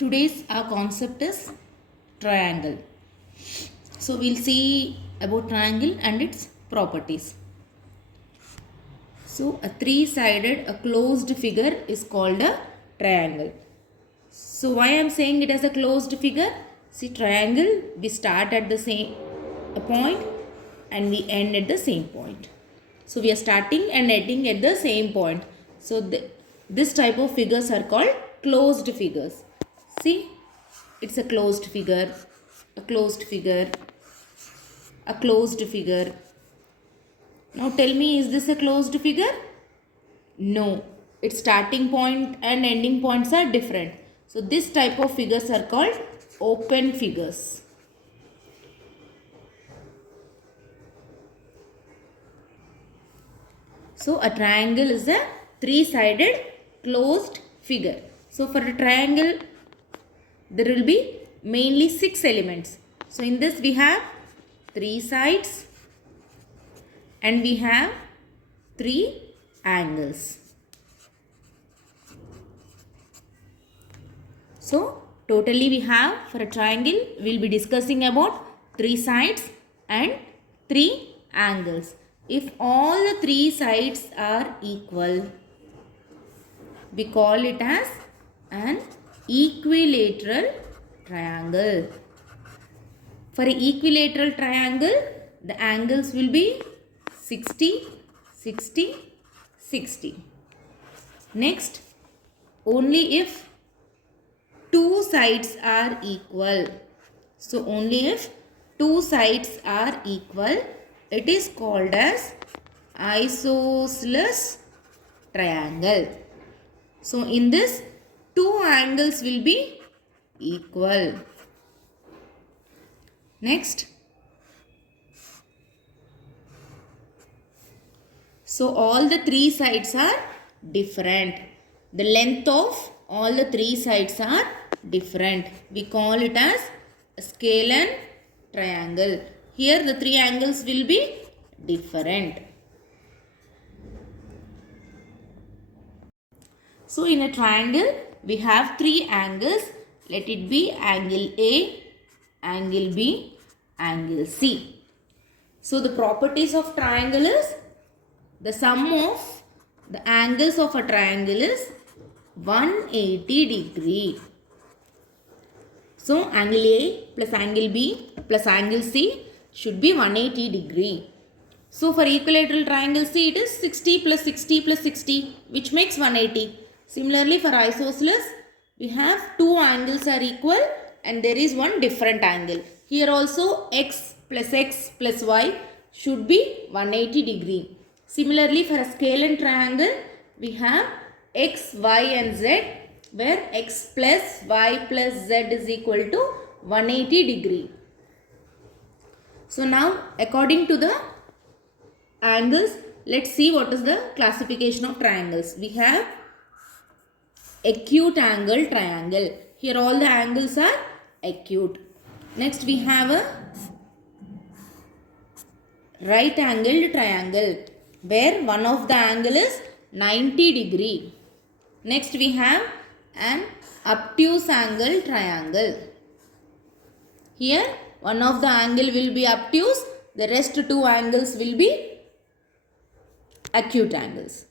Today's our concept is triangle. So we'll see about triangle and its properties. So a three-sided, a closed figure is called a triangle. So why I am saying it as a closed figure? See, triangle, we start at the same point and we end at the same point. So we are starting and ending at the same point. So this type of figures are called closed figures. See, it's a closed figure, a closed figure, a closed figure. Now tell me, is this a closed figure? No, its starting point and ending points are different. So this type of figures are called open figures. So a triangle is a three-sided closed figure. So for a triangle, there will be mainly 6 elements. So in this we have 3 sides and we have 3 angles. So totally we have, for a triangle, we will be discussing about 3 sides and 3 angles. If all the 3 sides are equal, we call it as an equilateral triangle. For an equilateral triangle, the angles will be 60, 60, 60. Next, only if 2 sides are equal. So, only if 2 sides are equal, it is called as isosceles triangle. So, in this, 2 angles will be equal. Next. So, all the 3 sides are different. The length of all the 3 sides are different. We call it as a scalene triangle. Here the 3 angles will be different. So in a triangle we have 3 angles. Let it be angle A, angle B, angle C. So the properties of triangle is, the sum of the angles of a triangle is 180 degree. So angle A plus angle B plus angle C should be 180 degree. So for equilateral triangle C, it is 60 plus 60 plus 60, which makes 180. Similarly for isosceles, we have 2 angles are equal and there is one different angle. Here also x plus y should be 180 degree. Similarly for a scalene triangle, we have x, y and z, where x plus y plus z is equal to 180 degree. So now according to the angles, let's see what is the classification of triangles. We have acute angle triangle. Here all the angles are acute. Next we have a right angled triangle, where one of the angle is 90 degree. Next we have an obtuse angle triangle. Here one of the angle will be obtuse, the rest 2 angles will be acute angles.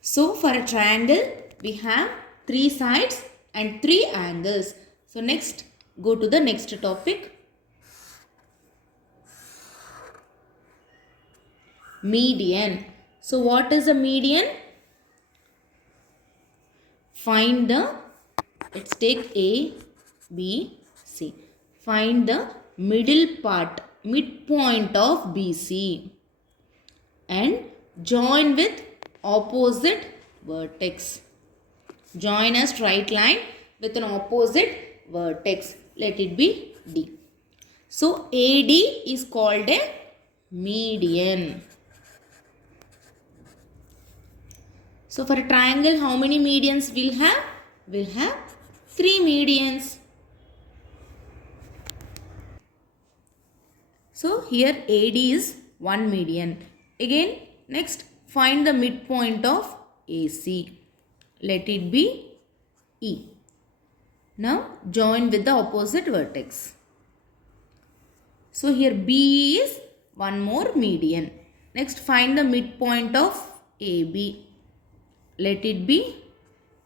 So for a triangle we have 3 sides and 3 angles. So next, go to the next topic. Median. So what is a median? Find the, let's take A, B, C. Find the middle part, midpoint of BC and join with opposite vertex. Join a straight line with an opposite vertex. Let it be D. So AD is called a median. So for a triangle, how many medians we'll have? We'll have 3 medians. So here AD is 1 median. Again, next find the midpoint of AC. let it be E. Now join with the opposite vertex. So here B is one more median. Next find the midpoint of AB. Let it be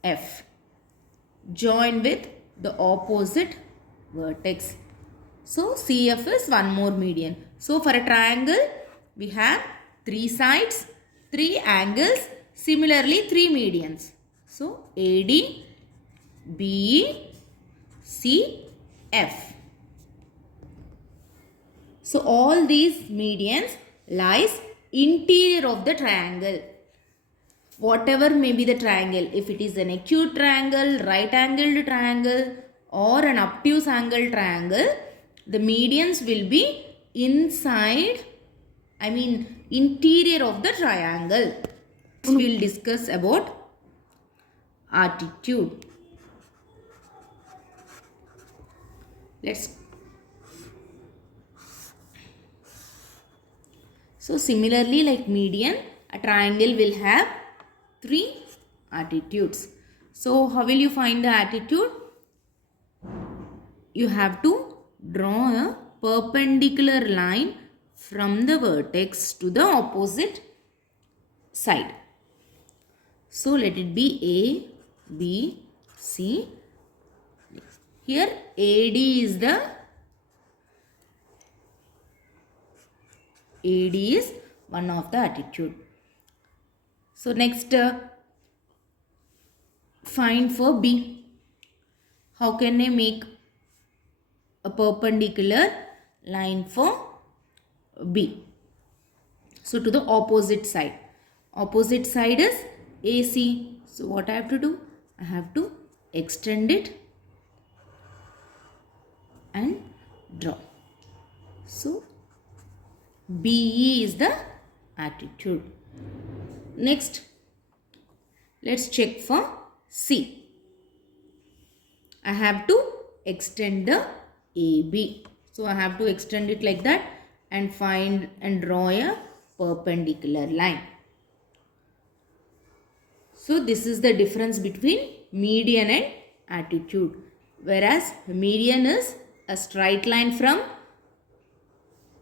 F. Join with the opposite vertex. So CF is one more median. So for a triangle we have 3 sides, 3 angles, similarly 3 medians. So AD, BE, CF. So all these medians lies interior of the triangle. Whatever may be the triangle, if it is an acute triangle, right angled triangle or an obtuse angle triangle, the medians will be inside, interior of the triangle. We will discuss about attitude. So similarly like median, a triangle will have 3 attitudes. So how will you find the attitude? You have to draw a perpendicular line from the vertex to the opposite side. So let it be A, B, C. Here AD is one of the attitude. So next find for B. How can I make a perpendicular line for B? So to the opposite side. Opposite side is AC. So what I have to do? I have to extend it and draw. So BE is the attitude. Next, let's check for C. I have to extend the AB. So I have to extend it like that and find and draw a perpendicular line. So this is the difference between median and attitude. Whereas median is a straight line from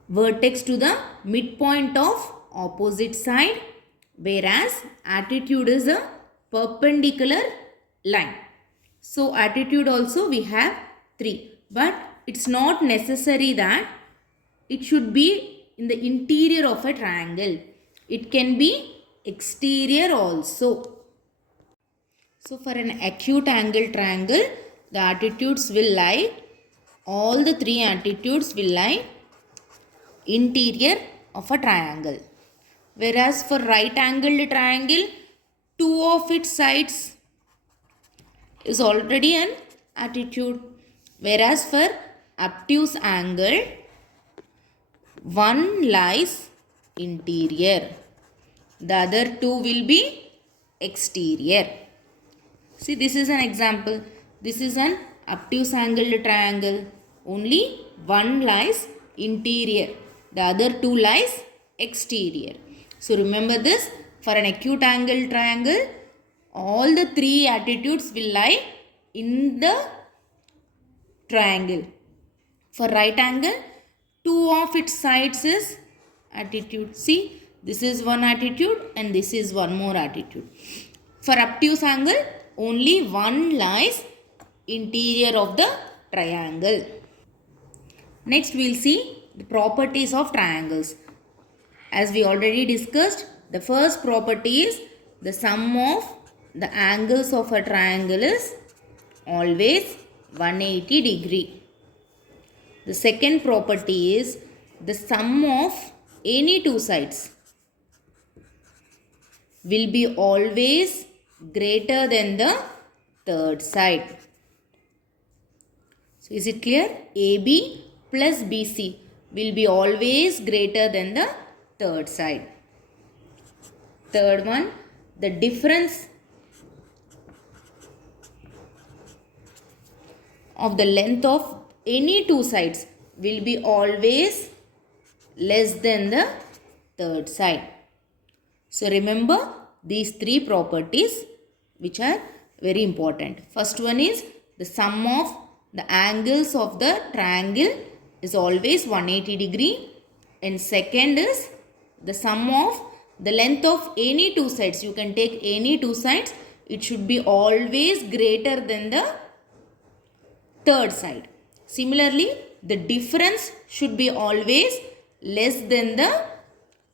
vertex to the midpoint of opposite side, whereas attitude is a perpendicular line. So attitude also we have 3, but it's not necessary that it should be in the interior of a triangle. It can be exterior also. So for an acute angle triangle, the attitudes will lie, all the 3 attitudes will lie interior of a triangle. Whereas for right angled triangle, 2 of its sides is already an attitude. Whereas for obtuse angle, 1 lies interior. The other 2 will be exterior. See, this is an example. This is an obtuse angled triangle. Only 1 lies interior. The other 2 lies exterior. So remember this, for an acute angle triangle, all the 3 attitudes will lie in the triangle. For right angle, 2 of its sides is attitude. See, this is one attitude and this is one more attitude. For obtuse angle, only 1 lies interior of the triangle. Next we will see the properties of triangles. As we already discussed, the first property is the sum of the angles of a triangle is always 180 degree. The second property is the sum of any 2 sides will be always greater than the third side. So is it clear? AB plus BC will be always greater than the third side. Third one, the difference of the length of any 2 sides will be always less than the third side. So remember these 3 properties which are very important. First one is the sum of the angles of the triangle is always 180 degree, and second is the sum of the length of any two sides. You can take any two sides. It should be always greater than the third side. Similarly, the difference should be always less than the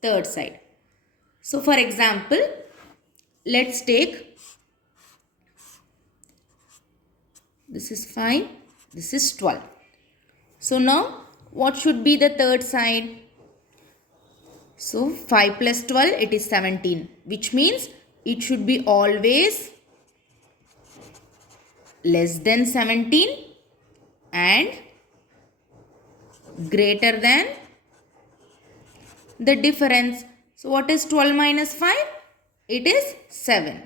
third side. So for example, let's take, this is 5, this is 12. So now what should be the third side? So 5 plus 12, it is 17, which means it should be always less than 17 and greater than the difference. So what is 12 minus 5? It is 7.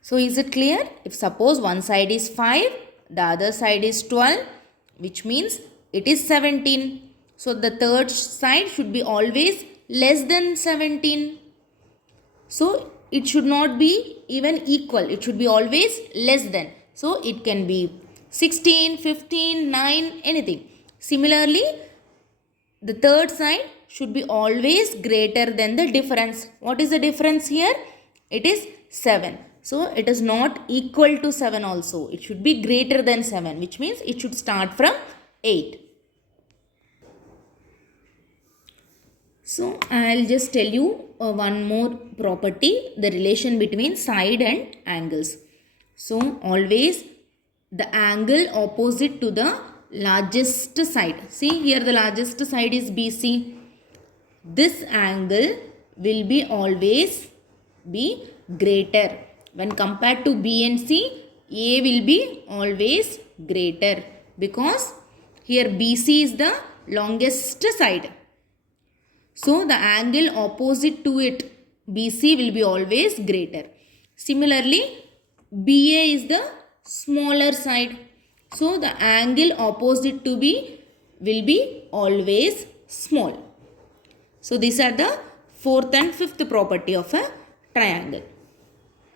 So is it clear? If suppose one side is 5, the other side is 12, which means it is 17. So the third side should be always less than 17. So it should not be even equal. It should be always less than. So it can be 16, 15, 9, anything. Similarly, the third side should be always greater than the difference. What is the difference here? It is 7. So it is not equal to 7 also. It should be greater than 7, which means it should start from 8. So I'll just tell you one more property, the relation between side and angles. So always the angle opposite to the largest side. See here, the largest side is BC. This angle will be always be greater. When compared to B and C, A will be always greater because here BC is the longest side. So the angle opposite to it, BC, will be always greater. Similarly, BA is the smaller side. So the angle opposite to B will be always small. So these are the fourth and fifth property of a triangle.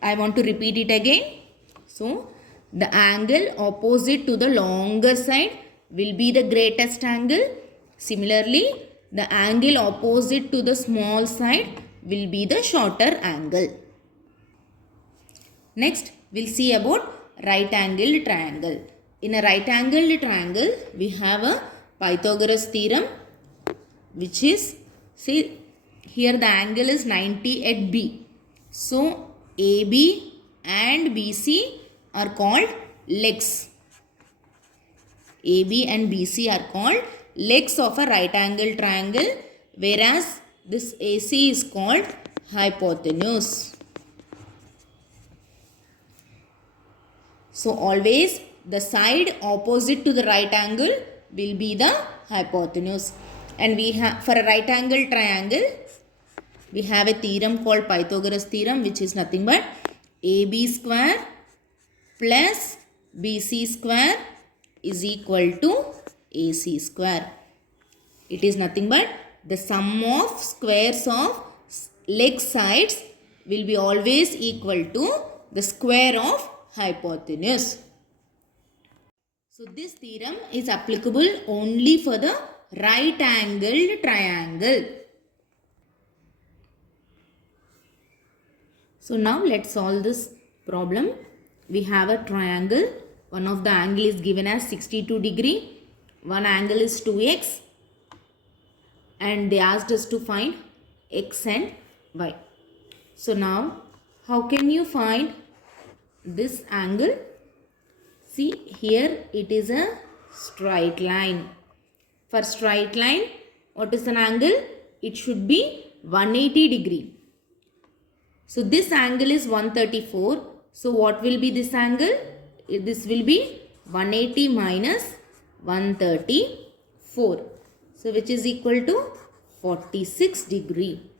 I want to repeat it again. So the angle opposite to the longer side will be the greatest angle. Similarly, the angle opposite to the small side will be the shorter angle. Next, we'll see about right angled triangle. In a right angled triangle, we have a Pythagoras theorem, which is, see here the angle is 90 at B. So AB and BC are called legs. AB and BC are called legs of a right angle triangle, whereas this AC is called hypotenuse. So always the side opposite to the right angle will be the hypotenuse. And we have, for a right angle triangle, we have a theorem called Pythagoras theorem, which is nothing but AB square plus BC square is equal to AC square. It is nothing but the sum of squares of leg sides will be always equal to the square of hypotenuse. So this theorem is applicable only for the right angled triangle. So now let's solve this problem. We have a triangle. One of the angle is given as 62 degree. One angle is 2x. And they asked us to find x and y. So now how can you find this angle? See here it is a straight line. For straight line, what is an angle? It should be 180 degree. So this angle is 134. So what will be this angle? This will be 180 minus 134. So which is equal to 46 degree.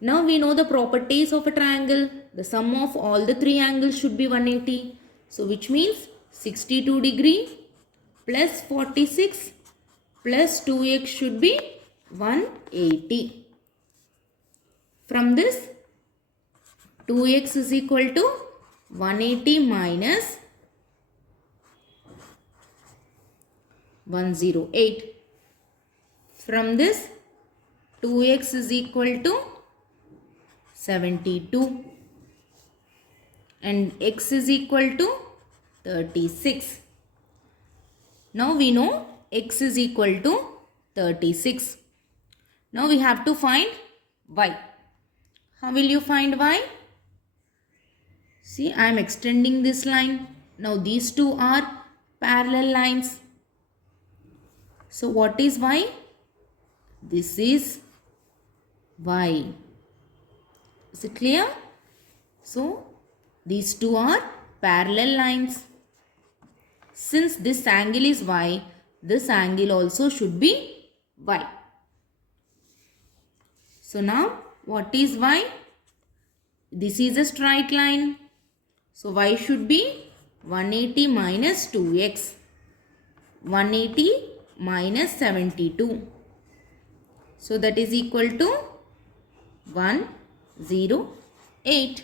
Now we know the properties of a triangle. The sum of all the three angles should be 180. So which means 62 degree plus 46 plus 2x should be 180. From this 2x is equal to 180 minus 108. From this, 2x is equal to 72 and x is equal to 36. Now we know x is equal to 36. Now we have to find y. How will you find y? See, I am extending this line. Now these two are parallel lines. So what is y? This is y. Is it clear? So these two are parallel lines. Since this angle is y, this angle also should be y. So now what is y? This is a straight line. So y should be 180 minus 2x. 180 minus 72. So that is equal to 108.